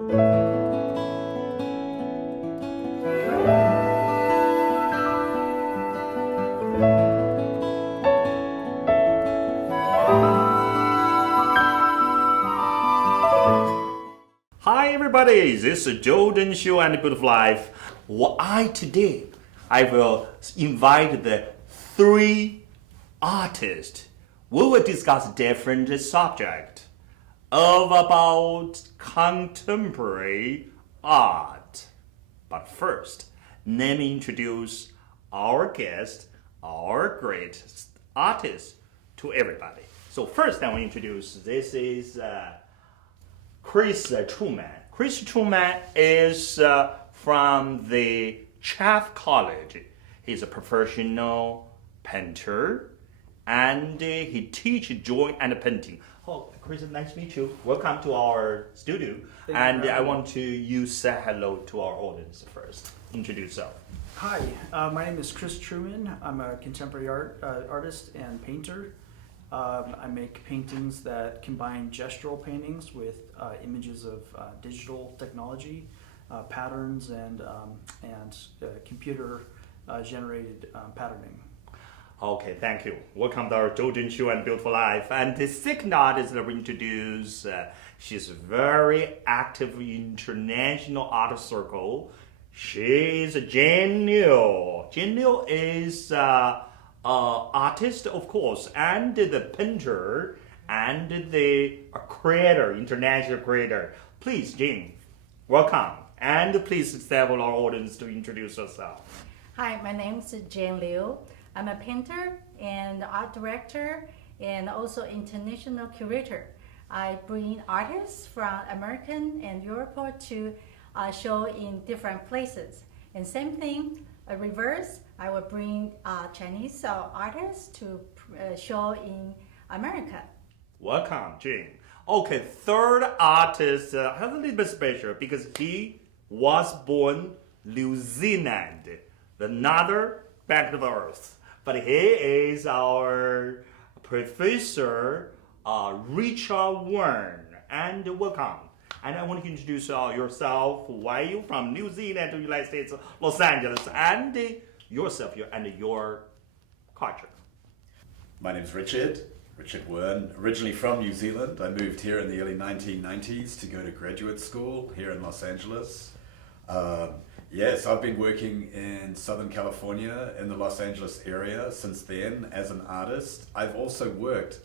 Hi everybody, this is Zhou Zheng Show and Beautiful Life. Today I will invite the three artists. We will discuss different subjects about contemporary art. But first, let me introduce our guest, our great artist to everybody. So first I will introduce, this is Chris Trueman. Chris Trueman is from the Chaffey College. He's a professional painter and he teaches drawing and painting. Oh, Chris, nice to meet you. Welcome to our studio. And I want you say hello to our audience first. Introduce yourself. Hi, my name is Chris Trueman. I'm a contemporary artist and painter. I make paintings that combine gestural paintings with images of digital technology, patterns, and computer generated patterning. Okay, thank you. Welcome to our Zhou Zheng Show and Beautiful Life. And the second artist that we introduce, she's very active in international art circle. She is Jane Liu. Jane Liu is artist, of course, and the painter, and the creator, international creator. Please, Jane, welcome. And please tell our audience to introduce yourself. Hi, my name is Jane Liu. I'm a painter and art director and also international curator. I bring artists from American and Europe to show in different places. And same thing, reverse, I will bring Chinese artists to show in America. Welcome, Jane. Okay, third artist has a little bit special because he was born New Zealand, another back to the earth. But he is our professor, Richard Wearn, and welcome. And I want to introduce yourself, why you from New Zealand to the United States, Los Angeles, and yourself and your culture. My name is Richard Wearn, originally from New Zealand. I moved here in the early 1990s to go to graduate school here in Los Angeles. Yes, I've been working in Southern California in the Los Angeles area since then as an artist. I've also worked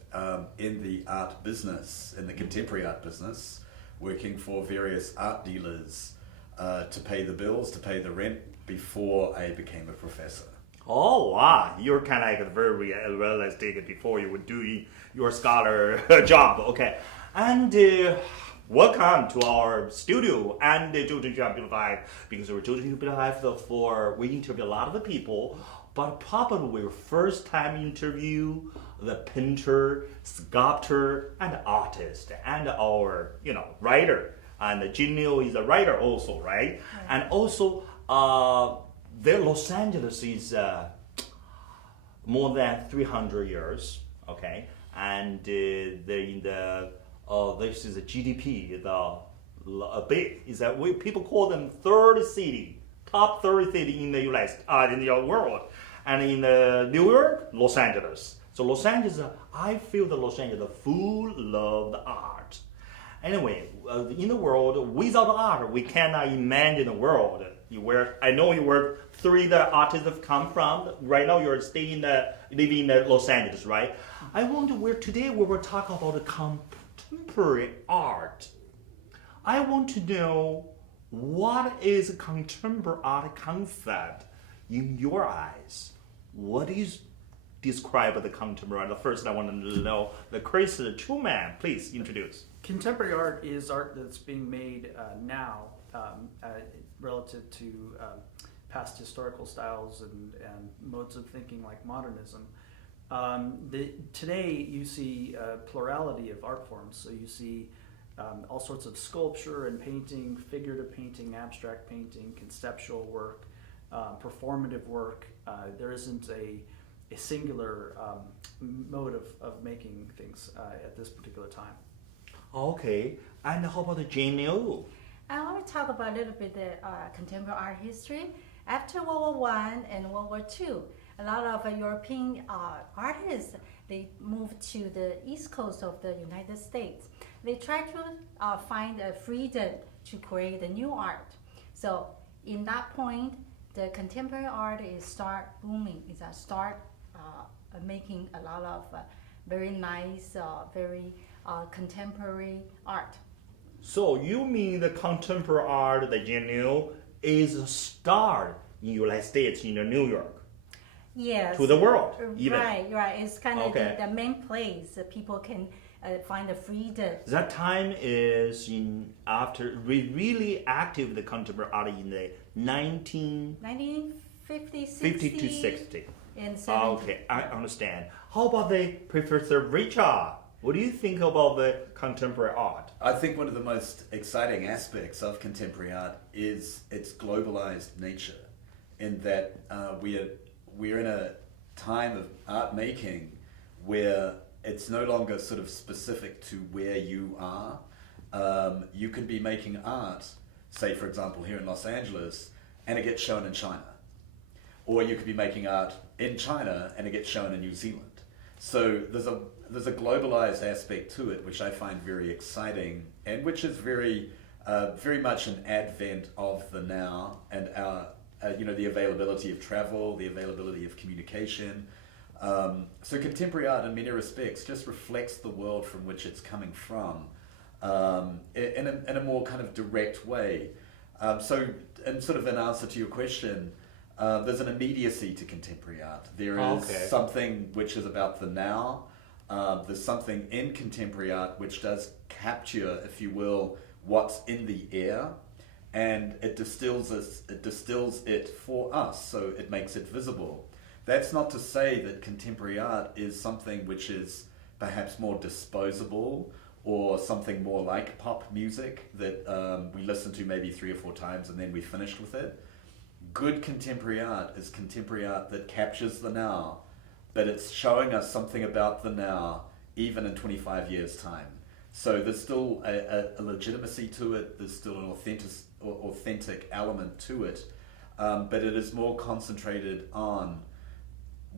in the art business, in the contemporary art business, working for various art dealers to pay the bills, to pay the rent before I became a professor. Oh, wow. You're kind of like very realistic before you were doing your scholar job. Okay. And welcome to our studio and Zhou Zheng Show Beautiful Life, because we're Zhou Zheng Show Beautiful Life we interview a lot of the people, but probably we first time interview the painter, sculptor, and artist, and our writer. And Jane Liu is a writer also, right? And also the Los Angeles is more than 300 years, okay? And this is a GDP, big is that people call them third city, top 30 city in the U.S. In the world, and in New York, Los Angeles. So Los Angeles, I feel that Los Angeles full of the art. Anyway, in the world, without art, we cannot imagine the world. I know where three the artists have come from. Right now, you're living in Los Angeles, right? I wonder today we will talk about the contemporary art. I want to know, what is a contemporary art concept in your eyes? What is describe the contemporary art? First, I want to know the Chris Trueman. Please introduce. Contemporary art is art that's being made now relative to past historical styles and modes of thinking like modernism. Today you see a plurality of art forms. So you see all sorts of sculpture and painting, figurative painting, abstract painting, conceptual work, performative work. There isn't a singular mode of making things at this particular time. Okay, and how about Jane Liu? to talk about a little bit the contemporary art history. After World War I and World War II, a lot of European artists, they moved to the east coast of the United States. They tried to find a freedom to create a new art. So in that point, the contemporary art is start booming. It's a start making a lot of very nice, very contemporary art. So you mean the contemporary art, the Jane Liu, is a start in United States, in New York? Yes. To the world, even. Right. It's kind of Okay. the main place that people can find the freedom. That time is in after really active the contemporary art in the 1950, 50 to 60. And 70. Okay, I understand. How about the Professor Richard? What do you think about the contemporary art? I think one of the most exciting aspects of contemporary art is its globalized nature, in that we're in a time of art making where it's no longer sort of specific to where you are. You could be making art, say for example here in Los Angeles, and it gets shown in China. Or you could be making art in China and it gets shown in New Zealand. So there's a globalized aspect to it which I find very exciting, and which is very much an advent of the now and our the availability of travel, the availability of communication. So contemporary art in many respects just reflects the world from which it's coming from in a more kind of direct way. So in sort of an answer to your question, there's an immediacy to contemporary art. There is something which is about the now. There's something in contemporary art which does capture, if you will, what's in the air, and it distills it for us, so it makes it visible. That's not to say that contemporary art is something which is perhaps more disposable, or something more like pop music that we listen to maybe 3 or 4 times and then we finished with it. Good contemporary art is contemporary art that captures the now, but it's showing us something about the now even in 25 years' time. So there's still a legitimacy to it, there's still an authentic element to it, but it is more concentrated on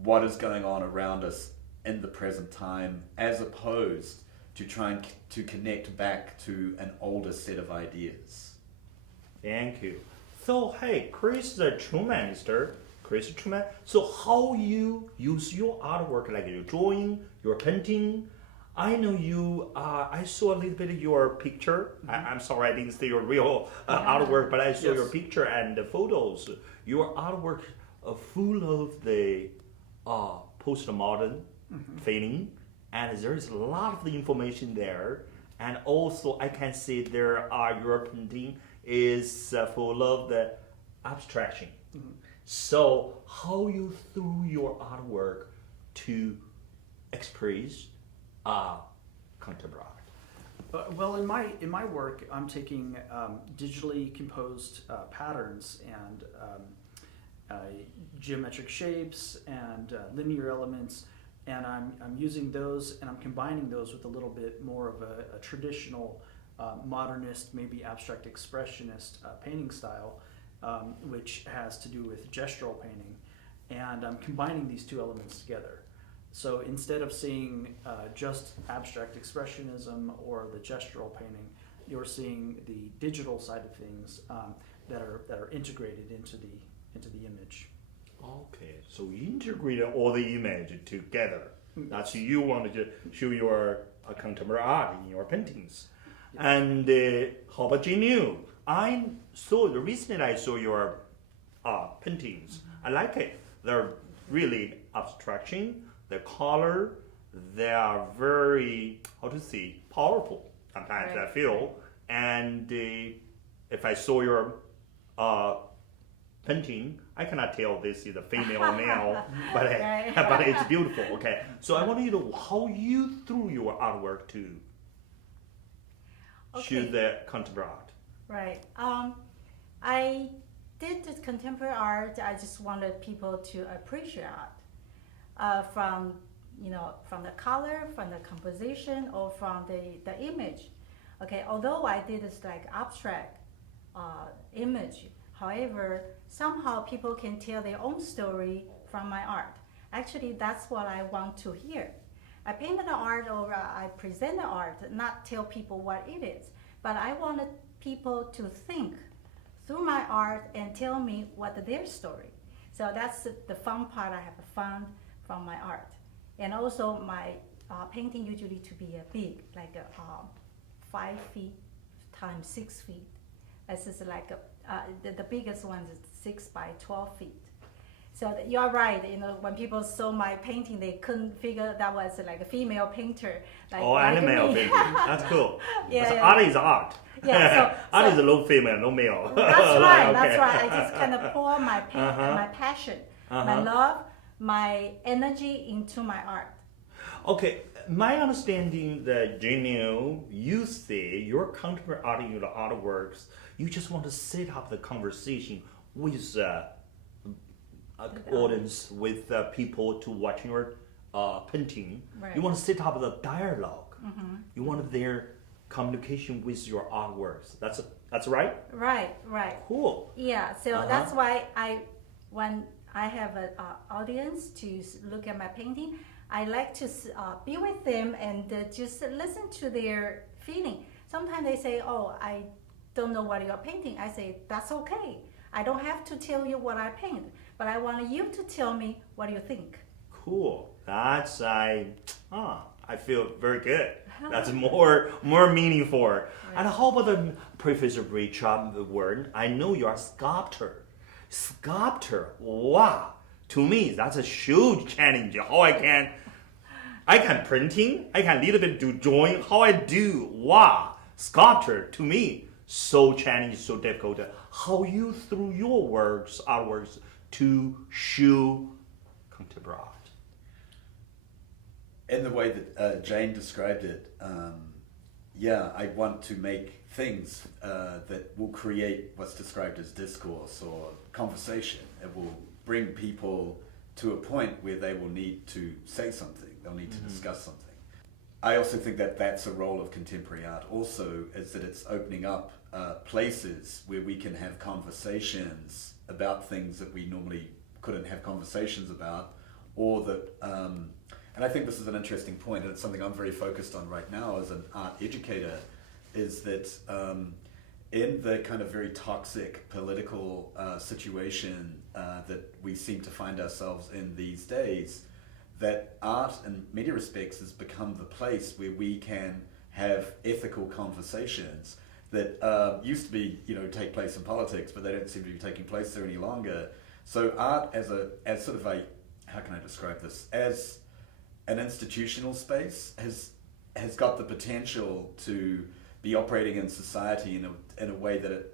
what is going on around us in the present time, as opposed to trying to connect back to an older set of ideas. Thank you. So hey, Chris Trueman, Chris Trueman. So how you use your artwork, like your drawing, your painting? I know you. I saw a little bit of your picture. I'm sorry, I didn't see your real artwork, but I saw your picture and the photos. Your artwork full of the postmodern feeling, and there is a lot of the information there. And also, I can see your painting is full of the abstraction. So, how you through your artwork to express contemporary art? Well, in my work, I'm taking digitally composed patterns and geometric shapes and linear elements, and I'm using those and I'm combining those with a little bit more of a traditional modernist, maybe abstract expressionist painting style, which has to do with gestural painting, and I'm combining these two elements together. So instead of seeing just abstract expressionism or the gestural painting, you're seeing the digital side of things that are integrated into the image. Okay, so you integrated all the image together. That's you wanted to show your contemporary art in your paintings. Yeah. And how about Jane Liu? Recently I saw your paintings. I like it. They're really abstraction. The color, they are very, powerful. Sometimes I feel. And if I saw your painting, I cannot tell this is a female or male, but it's beautiful. Okay, so I want you to know how you threw your artwork to shoot the contemporary art. Right. I did this contemporary art. I just wanted people to appreciate art from the color, from the composition, or from the image. Okay, although I did this like abstract image. However, somehow people can tell their own story from my art. Actually, that's what I want to hear. I paint the art or I present the art, not tell people what it is, but I wanted people to think through my art and tell me what their story. So that's the fun part I have found from my art. And also my painting usually to be big, like 5 feet times 6 feet. This is like the biggest one is 6 by 12 feet. So you're right. When people saw my painting, they couldn't figure that was like a female painter. Like, and a male painting. That's cool. Yeah. Art is art. Yeah. Art is no female, no male. That's right. Okay. That's right. I just kind of pour my my passion, my love, my energy into my art. Okay, my understanding that Jane Liu, you say your contemporary art in your artworks, you just want to set up the conversation with audience, with people to watching your painting. Right. You want to set up the dialogue. You want their communication with your artworks. That's right? Right. Cool. Yeah. So that's why when I have an audience to look at my painting, I like to be with them and just listen to their feeling. Sometimes they say, "Oh, I don't know what you're painting." I say, "That's okay. I don't have to tell you what I paint, but I want you to tell me what you think." Cool. That's I feel very good. That's more meaningful. Right. And how about the Professor Richard Wearn? I know you're a sculptor. Wow. To me, that's a huge challenge. How I can printing, I can a little bit do drawing. How I do, wow, sculpture to me so challenging, so difficult. How you through your artworks to show contemporary art. In the way that Jane described it, I want to make things that will create what's described as discourse or conversation. It will bring people to a point where they will need to say something, they'll need to discuss something. I also think that that's a role of contemporary art also, is that it's opening up places where we can have conversations about things that we normally couldn't have conversations about, or that, and I think this is an interesting point, and it's something I'm very focused on right now as an art educator, is that in the kind of very toxic political situation that we seem to find ourselves in these days, that art in many respects has become the place where we can have ethical conversations that used to be, take place in politics, but they don't seem to be taking place there any longer. So art as sort of a, how can I describe this, as an institutional space has got the potential to be operating in society in a way that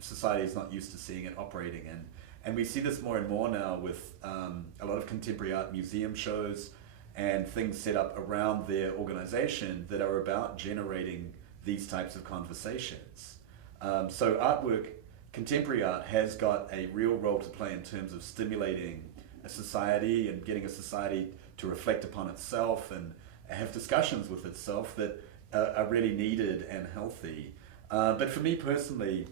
society is not used to seeing it operating in. And we see this more and more now with a lot of contemporary art museum shows and things set up around their organization that are about generating these types of conversations. So artwork, contemporary art, has got a real role to play in terms of stimulating a society and getting a society to reflect upon itself and have discussions with itself that are really needed and healthy. But for me personally,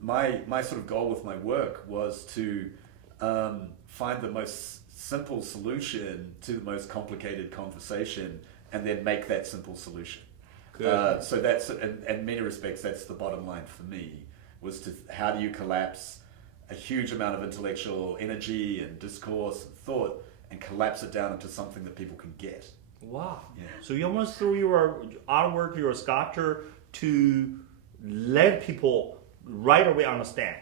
my sort of goal with my work was to find the most simple solution to the most complicated conversation and then make that simple solution. So that's, in many respects, that's the bottom line for me, was to how do you collapse a huge amount of intellectual energy and discourse and thought and collapse it down into something that people can get. Wow. Yeah. So you almost through your artwork, your sculpture, to let people right away understand.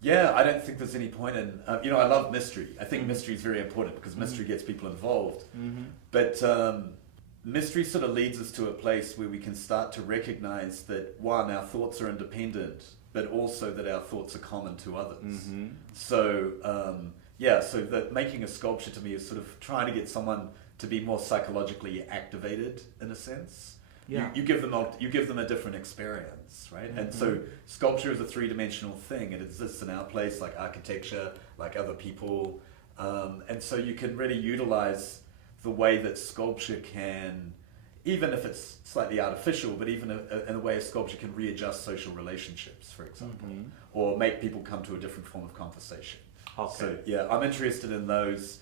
Yeah, I don't think there's any point in, I love mystery. I think mystery is very important because mystery gets people involved. But mystery sort of leads us to a place where we can start to recognize that, one, our thoughts are independent, but also that our thoughts are common to others. So, so that making a sculpture to me is sort of trying to get someone to be more psychologically activated in a sense. Yeah. You give them a different experience, right? And so sculpture is a three-dimensional thing. It exists in our place, like architecture, like other people. And so you can really utilize the way that sculpture can even if it's slightly artificial, but even in a way a sculpture can readjust social relationships, for example, or make people come to a different form of conversation. Okay. So yeah, I'm interested in those.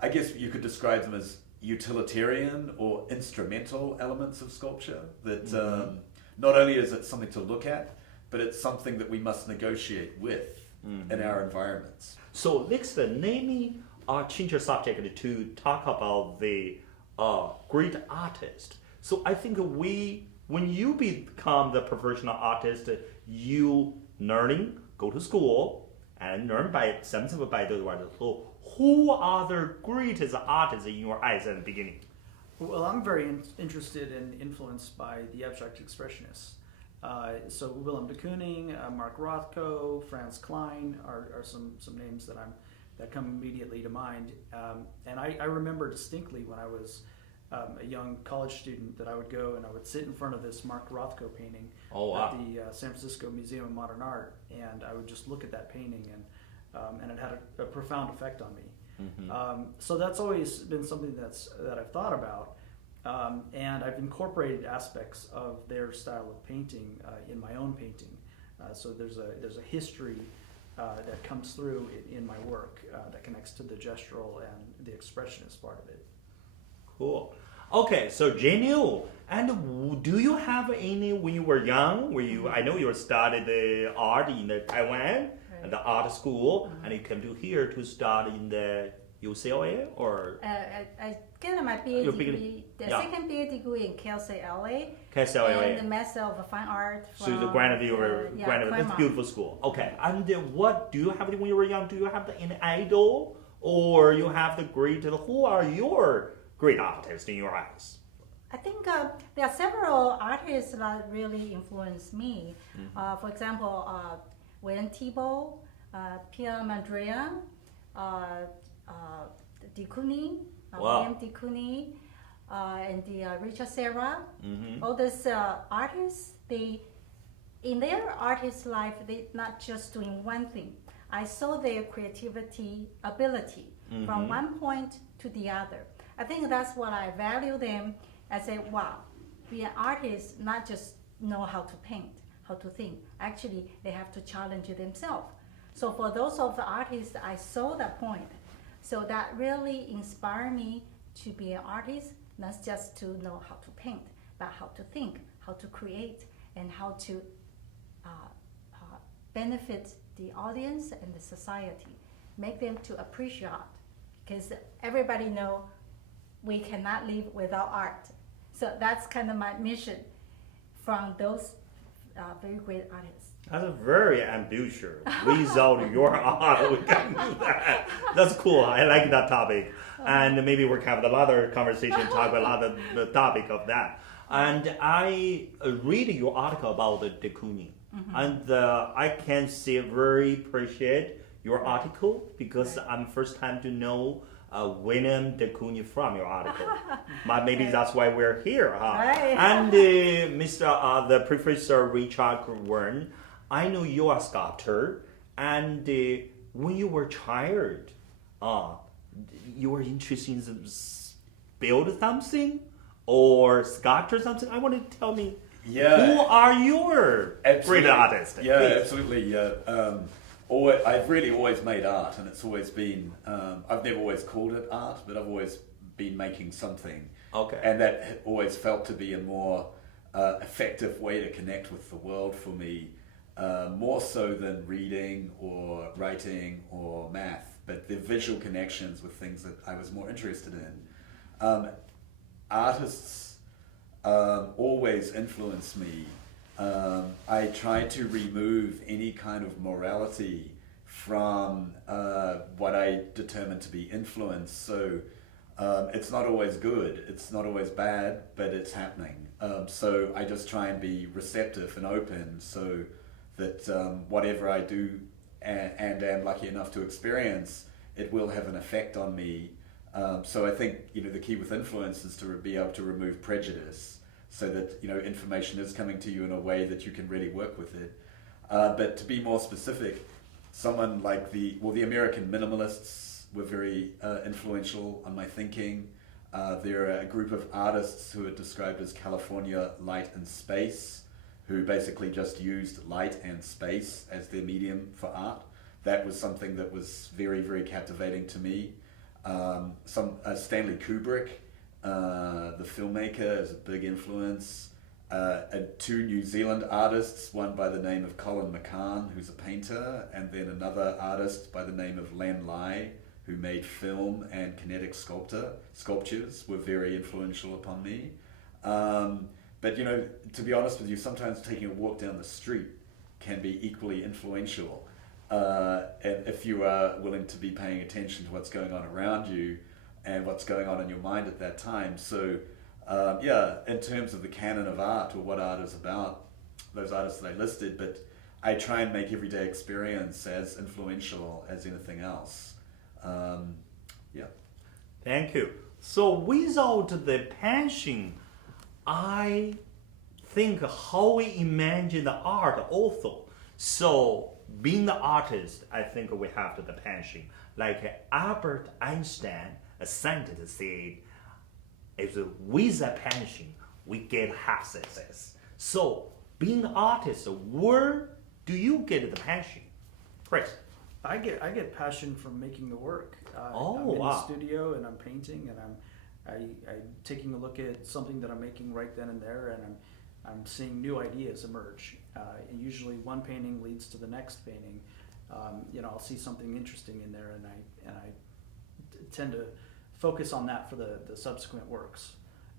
I guess you could describe them as utilitarian or instrumental elements of sculpture that not only is it something to look at, but it's something that we must negotiate with in our environments. So next, let me change the subject to talk about the great artist. So I think when you become the professional artist, you go to school and learn by something by the world. So who are the greatest artists in your eyes at the beginning? Well, I'm very interested and influenced by the abstract expressionists. So Willem de Kooning, Mark Rothko, Franz Klein are some names that come immediately to mind. And I remember distinctly when I was a young college student that I would go and I would sit in front of this Mark Rothko painting at the San Francisco Museum of Modern Art, and I would just look at that painting, and it had a profound effect on me. So that's always been something that I've thought about, and I've incorporated aspects of their style of painting in my own painting. So there's a history that comes through in my work that connects to the gestural and the expressionist part of it. Cool. Okay, so Jane Liu, and do you have any when you were young? I know you studied the art in the Taiwan at the art school, and you came to here to study in the UCLA or? I get my BA degree, second BA degree in KCLA. And the Master of Fine Art from so the Grandview, that's a beautiful school. Okay, and what do you have when you were young? Do you have an idol, or you have who are your great artists in your eyes? I think there are several artists that really influenced me. For example, Wayne Thibault, Pierre Mandrea, de Kooning, William de Kooning, and Richard Serra. All these artists, in their artist life, they're not just doing one thing. I saw their creativity ability from one point to the other. I think that's what I value them. I say, wow, be an artist, not just know how to paint, how to think. Actually, they have to challenge themselves. So for those of the artists, I saw that point. So that really inspired me to be an artist, not just to know how to paint, but how to think, how to create, and how to benefit the audience and the society, make them to appreciate art. Because everybody knows we cannot live without art. So that's kind of my mission from those very great artists. That's very ambitious. Without your art, we can do that. That's cool. I like that topic. And maybe we'll have another conversation, talk about the topic of that. And I read your article about the de Kooning. And I can very appreciate your article because I'm first time to know William de Kooning from your article. But maybe that's why we're here. Right. And the Professor Richard Wearn, I know you're a sculptor, and when you were a child, you were interested in build something or sculpture something. I want to tell me, who are your great artists? Yeah, please? absolutely. I've really always made art, and it's always been, I've never always called it art, but I've always been making something. Okay. And that always felt to be a more effective way to connect with the world for me, more so than reading or writing or math, but the visual connections with things that I was more interested in. Artists always influence me. I try to remove any kind of morality from what I determine to be influence. So it's not always good, it's not always bad, but it's happening. So I just try and be receptive and open so that whatever I do and am lucky enough to experience, it will have an effect on me. So I think the key with influence is to be able to remove prejudice, so that information is coming to you in a way that you can really work with it. But to be more specific, someone like the American minimalists were very influential on my thinking. They're a group of artists who are described as California Light and Space, who basically just used light and space as their medium for art. That was something that was very, very captivating to me. Stanley Kubrick, the filmmaker, is a big influence. Two New Zealand artists, one by the name of Colin McCann, who's a painter, and then another artist by the name of Len Lai, who made film and kinetic sculptures, were very influential upon me. But to be honest with you, sometimes taking a walk down the street can be equally influential. And if you are willing to be paying attention to what's going on around you and what's going on in your mind at that time. So in terms of the canon of art or what art is about, those artists that I listed, but I try and make everyday experience as influential as anything else. Thank you. So without the passion, I think how we imagine the art also. So being the artist, I think we have the passion. Like Albert Einstein, a scientist, said, "If with a passion, we get half success." So being the artist, where do you get the passion, Chris? I get passion from making the work. Oh, I'm in wow. the studio and I'm painting and I'm taking a look at something that I'm making right then and there, and I'm seeing new ideas emerge. And usually one painting leads to the next painting. I'll see something interesting in there, and I tend to focus on that for the subsequent works.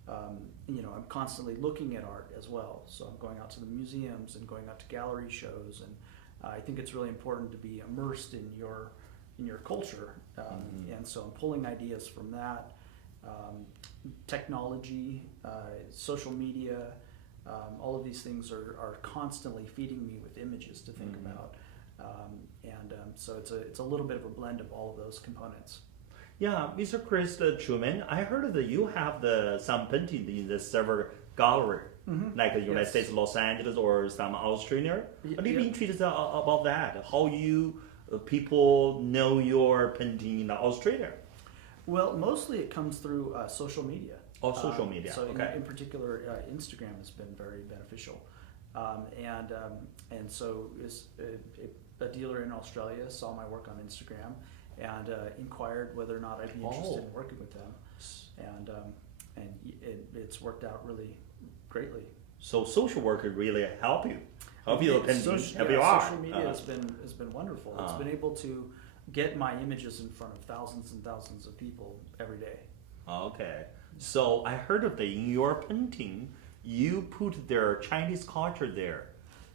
I'm constantly looking at art as well. So I'm going out to the museums and going out to gallery shows, and I think it's really important to be immersed in your culture. And so I'm pulling ideas from that. Technology, social media, all of these things are constantly feeding me with images to think about. So it's a little bit of a blend of all of those components. Yeah, Mr. Chris Trueman, I heard that you have some painting in the several gallery, like the United States, Los Angeles, or some Australia. I'd be interested about that. How you people know your painting in Australia? Well, mostly it comes through social media. Oh, social media. So okay. in particular, Instagram has been very beneficial. And so a dealer in Australia saw my work on Instagram and inquired whether or not I'd be interested in working with them. And it's worked out really greatly. So social work could really help you. Help you help your art. Social media has been wonderful. It's been able to get my images in front of thousands and thousands of people every day. Okay. So I heard of in your painting, you put their Chinese culture there.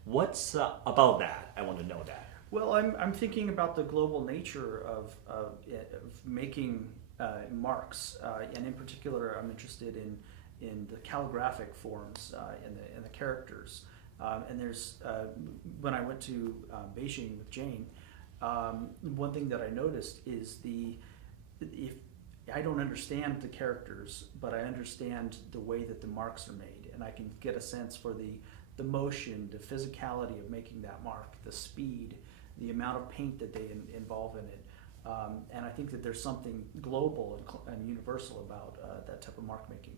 What's about that? I want to know that. Well, I'm thinking about the global nature of making marks, and in particular, I'm interested in the calligraphic forms and the characters. And there's when I went to Beijing with Jane, one thing that I noticed is if I don't understand the characters, but I understand the way that the marks are made, and I can get a sense for the motion, the physicality of making that mark, the speed, the amount of paint that they involve in it. And I think that there's something global and universal about that type of mark making.